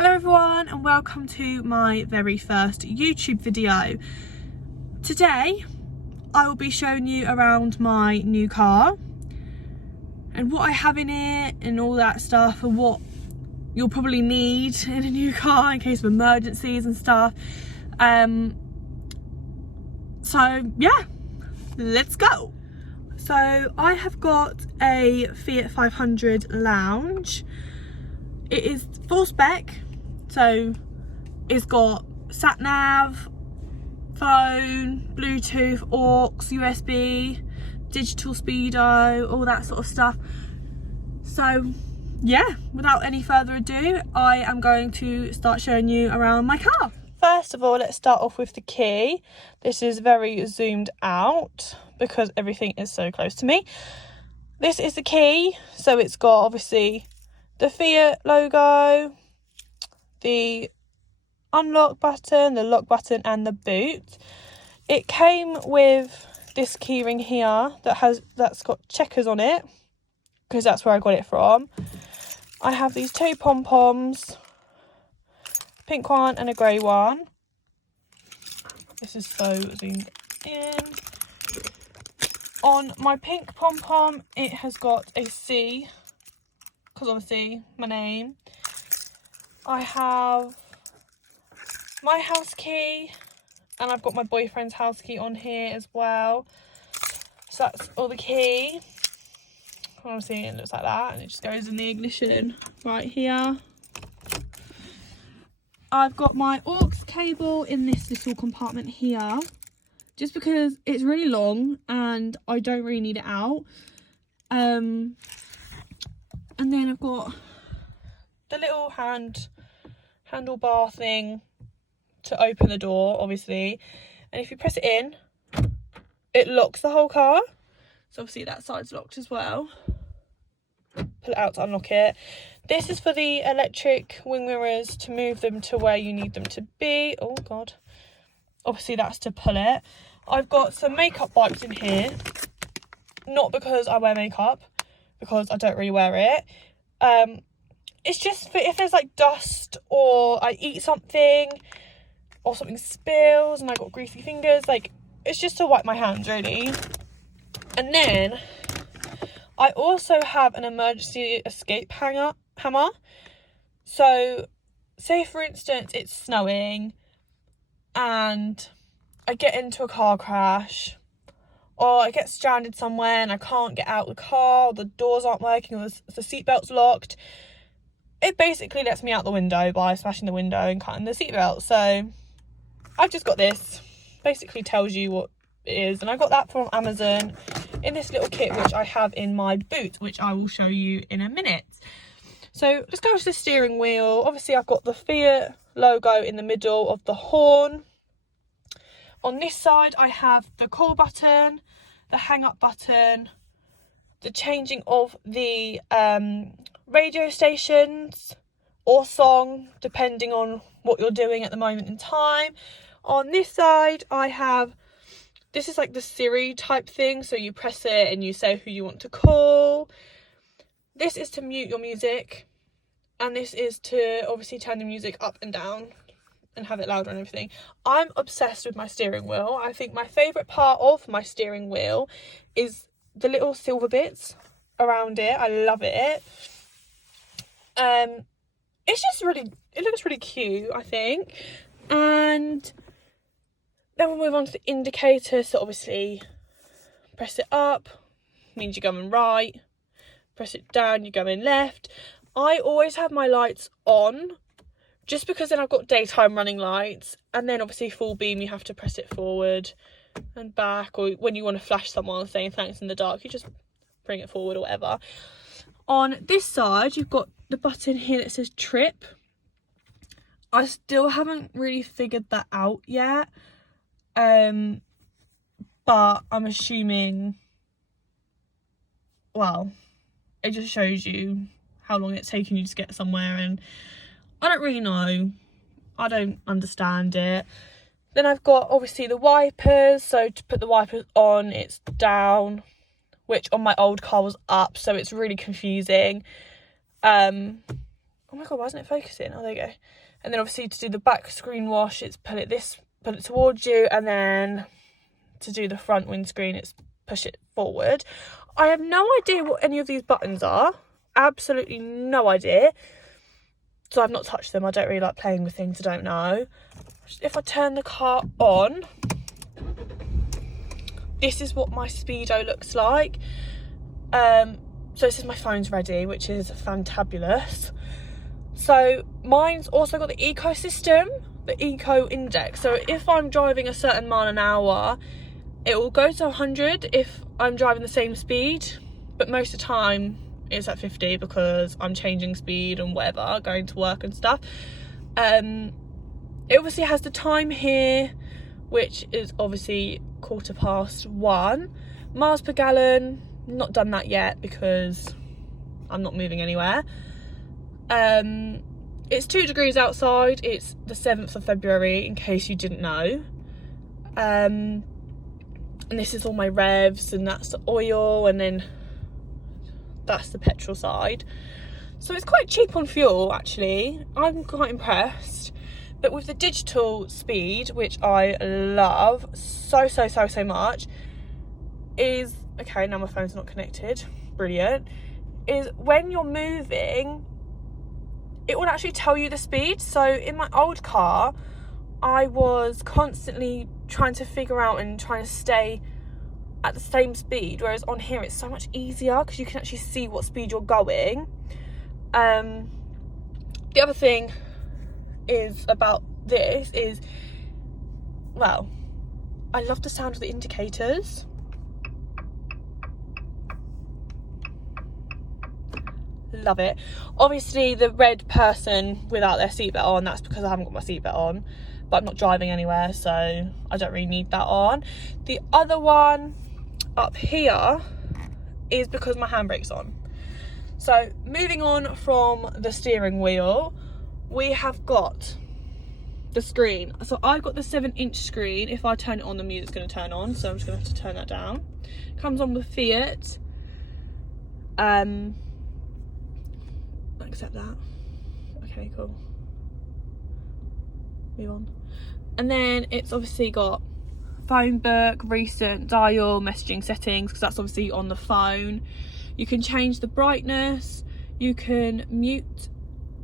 Hello everyone and welcome to my very first YouTube video. Today I will be showing you around my new car and what I have in it and all that stuff, and what you'll probably need in a new car in case of emergencies and stuff. So yeah, let's go. So I have got a Fiat 500 Lounge. It is full spec, so it's got sat nav, phone, Bluetooth, aux, USB, digital speedo, all that sort of stuff. So yeah, without any further ado, I am going to start showing you around my car. First of all, let's start off with the key. This is very zoomed out because everything is so close to me. This is the key, so it's got obviously the Fiat logo, the unlock button, the lock button and the boot. It came with this keyring here that's got checkers on it because that's where I got it from. I have these two pom-poms, a pink one and a grey one. This is so zoomed in. On my pink pom-pom it has got a C, because obviously my name. I have my house key and I've got my boyfriend's house key on here as well. So that's all the key. Obviously it looks like that and it just goes in the ignition right here. I've got my aux cable in this little compartment here just because it's really long and I don't really need it out. And then I've got the little handlebar thing to open the door, obviously. And if you press it in, it locks the whole car. So obviously that side's locked as well. Pull it out to unlock it. This is for the electric wing mirrors to move them to where you need them to be. Oh God. Obviously that's to pull it. I've got some makeup wipes in here. Not because I wear makeup, because I don't really wear it. It's just for if there's like dust or I eat something or something spills and I got greasy fingers, like it's just to wipe my hands really. And then I also have an emergency escape hammer. So say for instance it's snowing and I get into a car crash, or I get stranded somewhere and I can't get out of the car, or the doors aren't working, or the seatbelt's locked. It basically lets me out the window by smashing the window and cutting the seatbelt. So I've just got this, basically tells you what it is. And I got that from Amazon in this little kit, which I have in my boot, which I will show you in a minute. So let's go to the steering wheel. Obviously I've got the Fiat logo in the middle of the horn. On this side I have the call button, the hang up button, the changing of the radio stations or song depending on what you're doing at the moment in time. On this side I have, this is like the Siri type thing, so you press it and you say who you want to call. This is to mute your music, and this is to obviously turn the music up and down and have it louder and everything. I'm obsessed with my steering wheel. I think my favourite part of my steering wheel is the little silver bits around it. I love it. It's just really, it looks really cute, I think. And then we'll move on to the indicator. So obviously press it up means you're going right, press it down you're going left. I always have my lights on just because then I've got daytime running lights, and then obviously full beam you have to press it forward and back, or when you want to flash someone saying thanks in the dark you just bring it forward or whatever. On this side you've got the button here that says trip. I still haven't really figured that out yet, but I'm assuming, well, it just shows you how long it's taken you to get somewhere, and I don't really know. I don't understand it. Then I've got obviously the wipers. So to put the wipers on, it's down, which on my old car was up, so it's really confusing. Oh my god, why isn't it focusing? Oh, there you go. And then obviously to do the back screen wash, it's put it towards you, and then to do the front windscreen, it's push it forward. I have no idea what any of these buttons are. Absolutely no idea. So I've not touched them. I don't really like playing with things I don't know. If I turn the car on, this is what my speedo looks like. So this is my phone's ready, which is fantabulous. So mine's also got the eco system, the eco index. So if I'm driving a certain mile an hour, it will go to 100 if I'm driving the same speed, but most of the time it's at 50 because I'm changing speed and whatever, going to work and stuff. It obviously has the time here, which is obviously 1:15. Miles per gallon, not done that yet because I'm not moving anywhere. It's 2 degrees outside. It's the 7th of February, in case you didn't know. And this is all my revs, and that's the oil, and then that's the petrol side. So it's quite cheap on fuel, actually. I'm quite impressed. But with the digital speed, which I love so much, is, okay, now my phone's not connected, brilliant, is when you're moving, it will actually tell you the speed. So in my old car, I was constantly trying to figure out and trying to stay at the same speed, whereas on here it's so much easier because you can actually see what speed you're going. The other thing is about this is, well, I love the sound of the indicators. Love it. Obviously the red person without their seatbelt on, that's because I haven't got my seatbelt on, but I'm not driving anywhere, so I don't really need that on. The other one up here is because my handbrake's on. So moving on from the steering wheel, we have got the screen. So I've got the 7-inch screen. If I turn it on, the music's going to turn on, so I'm just going to have to turn that down. Comes on with Fiat. Accept that. Okay, cool. Move on. And then it's obviously got phone book, recent, dial, messaging settings, because that's obviously on the phone. You can change the brightness, you can mute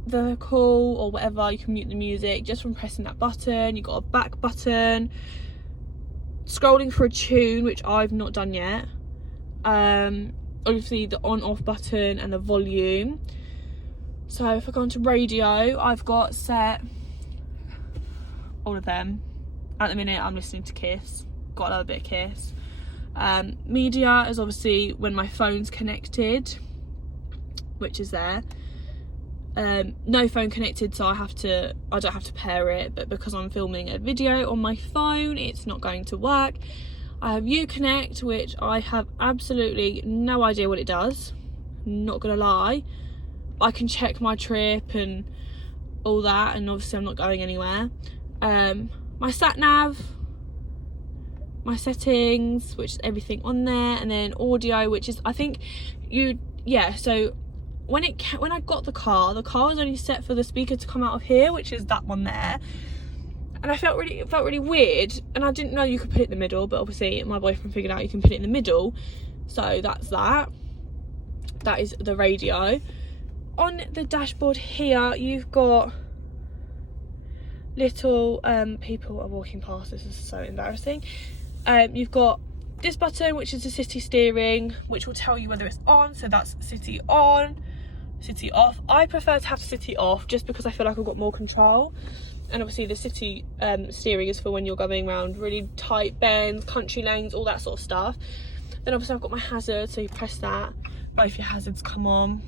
the call or whatever, you can mute the music just from pressing that button. You've got a back button, scrolling for a tune, which I've not done yet. Obviously the on off button and the volume. So if I go onto radio, I've got set all of them. At the minute I'm listening to Kiss, got a little bit of Kiss. Media is obviously when my phone's connected, which is there. No phone connected, so I don't have to pair it, but because I'm filming a video on my phone, it's not going to work. I have Uconnect, which I have absolutely no idea what it does, not gonna lie. I can check my trip and all that, and obviously I'm not going anywhere. My sat nav, my settings, which is everything on there, and then audio, which is, I think so when I got the car was only set for the speaker to come out of here, which is that one there, and it felt really weird, and I didn't know you could put it in the middle, but obviously my boyfriend figured out you can put it in the middle, so that's that is the radio. On the dashboard here, you've got little people are walking past, this is so embarrassing. You've got this button, which is the city steering, which will tell you whether it's on, so that's city on, city off. I prefer to have city off just because I feel like I've got more control, and obviously the city steering is for when you're going around really tight bends, country lanes, all that sort of stuff. Then obviously I've got my hazard, so you press that, both your hazards come on.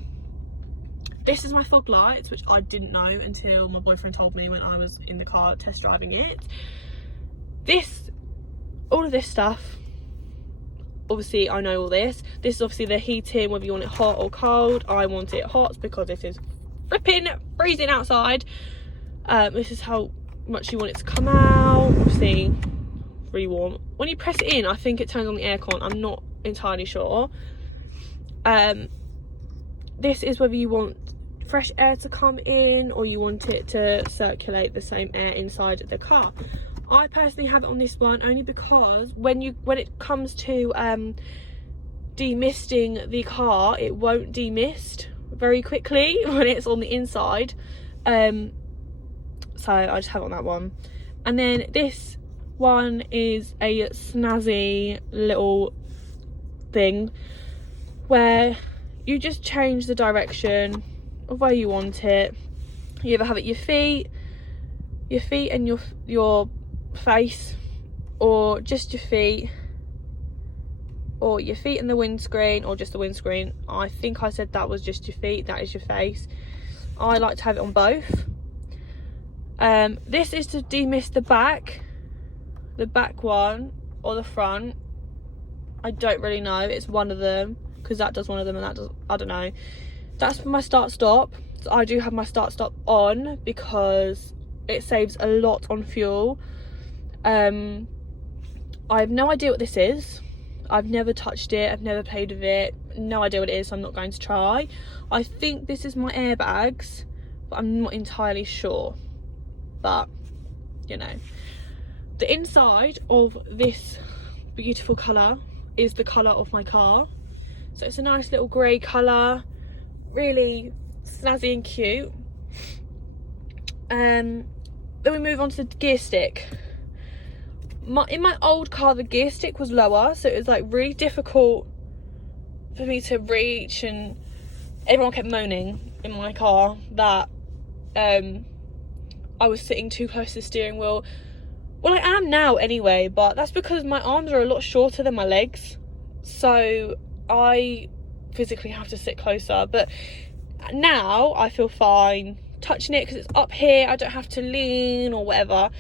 This is my fog lights, which I didn't know until my boyfriend told me when I was in the car test driving it. All of this stuff, obviously I know all this. This is obviously the heating, whether you want it hot or cold. I want it hot because it is freezing outside. This is how much you want it to come out. Obviously, really warm. When you press it in, I think it turns on the aircon. I'm not entirely sure. This is whether you want fresh air to come in, or you want it to circulate the same air inside the car. I personally have it on this one only because when it comes to demisting the car, it won't demist very quickly when it's on the inside. So I just have it on that one. And then this one is a snazzy little thing where you just change the direction of where you want it. You either have it your feet and your face, or just your feet, or your feet and the windscreen, or just the windscreen. I think I said that was just your feet, that is your face. I like to have it on both. This is to demist the back one or the front. I don't really know, it's one of them, because that does one of them and that does, I don't know. That's for my start stop. So I do have my start stop on because it saves a lot on fuel. I have no idea what this is. I've never touched it, I've never played with it, no idea what it is, so I'm not going to try. I think this is my airbags, but I'm not entirely sure. But you know, the inside of this beautiful colour is the colour of my car. So it's a nice little grey colour, really snazzy and cute. Then we move on to the gear stick. In my old car, the gear stick was lower, so it was like really difficult for me to reach, and everyone kept moaning in my car that I was sitting too close to the steering wheel. Well, I am now anyway, but that's because my arms are a lot shorter than my legs, so I physically have to sit closer. But now I feel fine touching it because it's up here, I don't have to lean or whatever.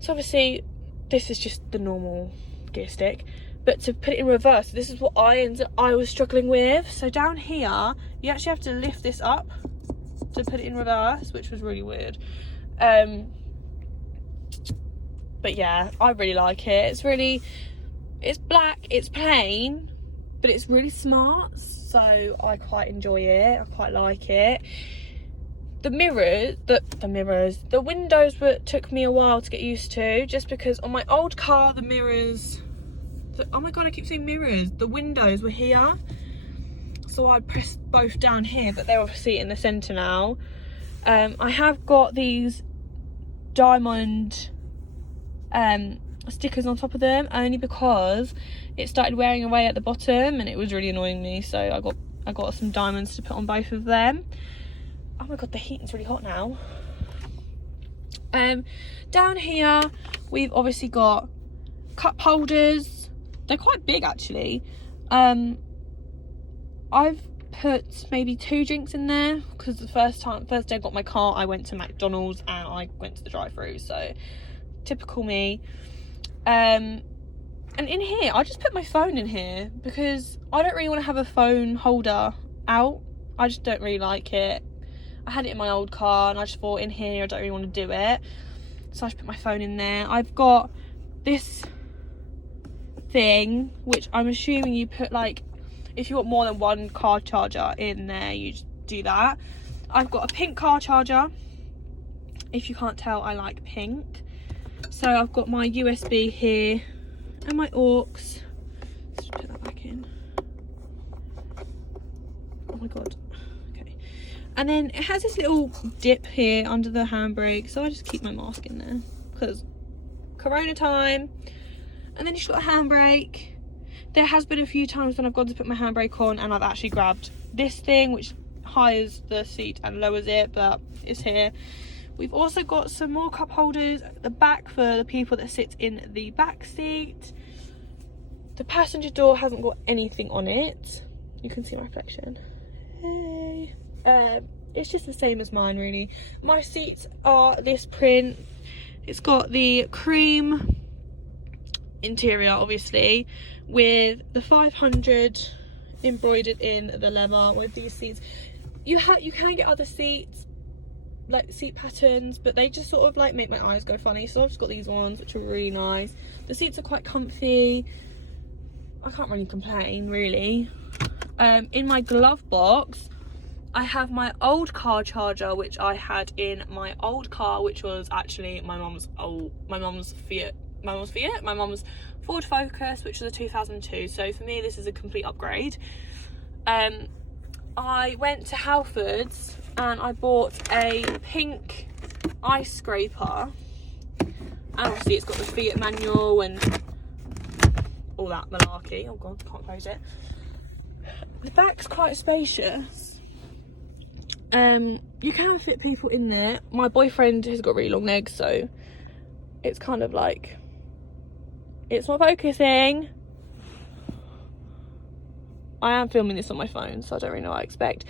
So obviously this is just the normal gear stick, but to put it in reverse, this is what I was struggling with. So down here you actually have to lift this up to put it in reverse, which was really weird. But yeah, I really like it. It's black, it's plain, but it's really smart, so I quite enjoy it. I quite like it. The mirrors, the windows took me a while to get used to, just because on my old car the mirrors, oh my god, I keep saying mirrors, the windows were here, so I pressed both down here, but they're obviously in the centre now. I have got these diamond stickers on top of them, only because it started wearing away at the bottom and it was really annoying me, so I got some diamonds to put on both of them. Oh my god, the heating's really hot now. Down here we've obviously got cup holders. They're quite big actually. I've put maybe 2 drinks in there because the first day I got my car, I went to McDonald's and I went to the drive-thru, so typical me. And in here I just put my phone in here because I don't really want to have a phone holder out. I just don't really like it. I had it in my old car and I just thought in here I don't really want to do it, so I just put my phone in there. I've got this thing which I'm assuming you put, like, if you want more than one car charger in there, you just do that. I've got a pink car charger. If you can't tell, I like pink. So I've got my USB here and my aux. Let's just put that back in. Oh my god. Okay. And then it has this little dip here under the handbrake, so I just keep my mask in there because corona time. And then you've got a handbrake. There has been a few times when I've gone to put my handbrake on and I've actually grabbed this thing which highes the seat and lowers it, but it's here. We've also got some more cup holders at the back for the people that sit in the back seat. The passenger door hasn't got anything on it. You can see my reflection. Hey. It's just the same as mine really. My seats are this print. It's got the cream interior obviously, with the 500 embroidered in the leather with these seats. You can get other seats, like seat patterns, but they just sort of like make my eyes go funny, so I've just got these ones which are really nice. The seats are quite comfy. I can't really complain really. In my glove box I have my old car charger, which I had in my old car, which was actually my mum's Fiat, my mum's Ford Focus, which was a 2002. So for me, this is a complete upgrade. I went to Halfords and I bought a pink ice scraper, and obviously it's got the Fiat manual and all that malarkey. Oh god, can't close it. The back's quite spacious. You can fit people in there. My boyfriend has got really long legs, so it's kind of like, it's not focusing. I am filming this on my phone, so I don't really know what I expect.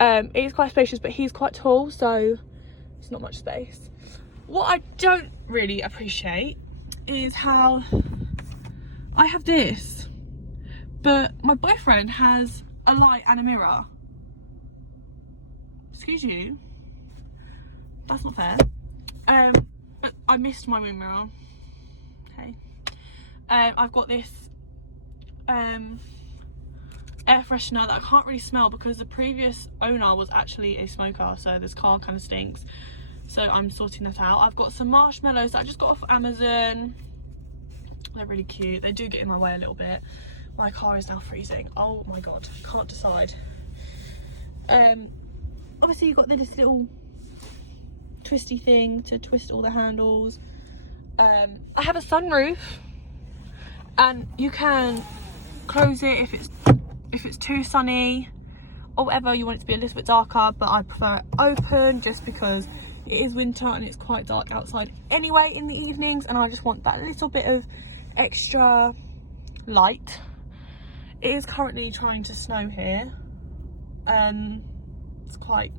It is quite spacious, but he's quite tall, so it's not much space. What I don't really appreciate is how I have this, but my boyfriend has a light and a mirror. Excuse you, that's not fair. But I missed my wing mirror. Okay. I've got this air freshener that I can't really smell because the previous owner was actually a smoker, so this car kind of stinks. So I'm sorting that out. I've got some marshmallows that I just got off Amazon. They're really cute. They do get in my way a little bit. My car is now freezing. Oh my god, can't decide. Obviously you've got this little twisty thing to twist all the handles. I have a sunroof, and you can close it if it's too sunny or whatever, you want it to be a little bit darker, but I prefer it open just because it is winter and it's quite dark outside anyway in the evenings, and I just want that little bit of extra light. It is currently trying to snow here. It's quite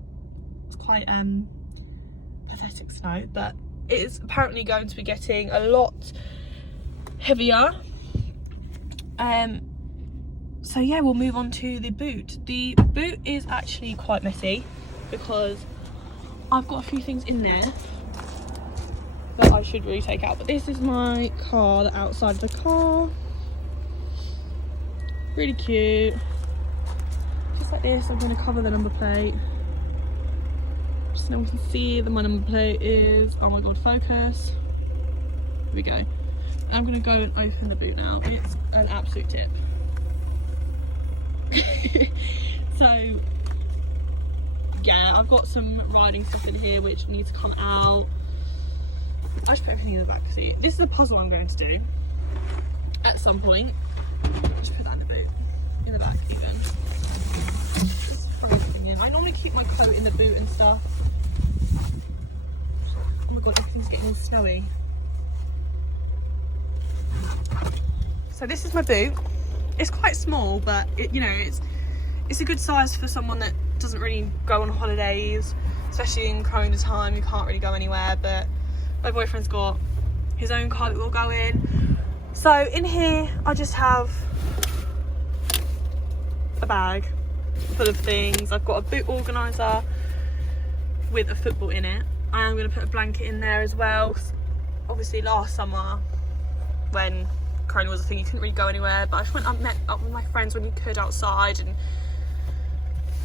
pathetic snow, but it is apparently going to be getting a lot heavier. So yeah, we'll move on to the boot. The boot is actually quite messy because I've got a few things in there that I should really take out, but this is my car, the outside of the car. Really cute. Just like this, I'm going to cover the number plate. Just so we can see that my number plate is, oh my god, focus. Here we go. And I'm going to go and open the boot now. It's an absolute tip. So yeah, I've got some riding stuff in here which needs to come out. I should put everything in the back seat. This is a puzzle I'm going to do at some point. Just put that in the boot, in the back even. Just throw everything in. I normally keep my coat in the boot and stuff. Oh my god, everything's getting all snowy. So this is my boot. It's quite small, but you know, it's a good size for someone that doesn't really go on holidays, especially in Corona time. You can't really go anywhere, but my boyfriend's got his own car that we'll go in. So in here I just have a bag full of things. I've got a boot organiser with a football in it. I am going to put a blanket in there as well. Obviously last summer when Corona was a thing, you couldn't really go anywhere, but I just went and met up with my friends when you could outside and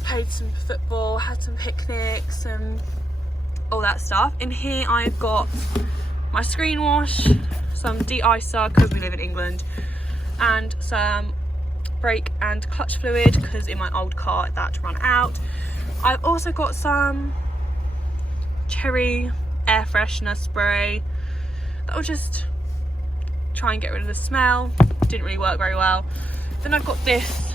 played some football, had some picnics and all that stuff. In here I've got my screen wash, some de-icer because we live in England, and some brake and clutch fluid because in my old car that ran out. I've also got some cherry air freshener spray that will just try and get rid of the smell. Didn't really work very well. Then I've got this,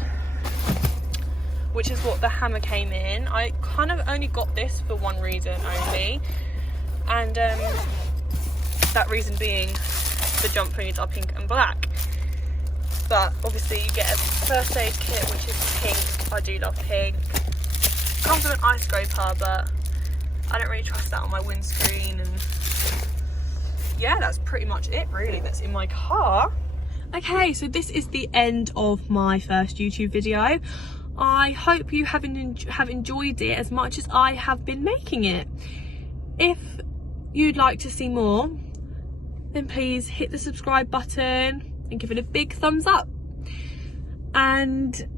which is what the hammer came in. I kind of only got this for one reason only, and that reason being the jump fluids are pink and black. But obviously you get a first aid kit which is pink. I do love pink. Comes with an ice scraper, but I don't really trust that on my windscreen. And yeah, that's pretty much it really that's in my car. Okay, so this is the end of my first YouTube video. I hope you have enjoyed it as much as I have been making it. If you'd like to see more, then please hit the subscribe button and give it a big thumbs up. And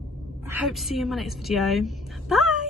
I hope to see you in my next video. Bye!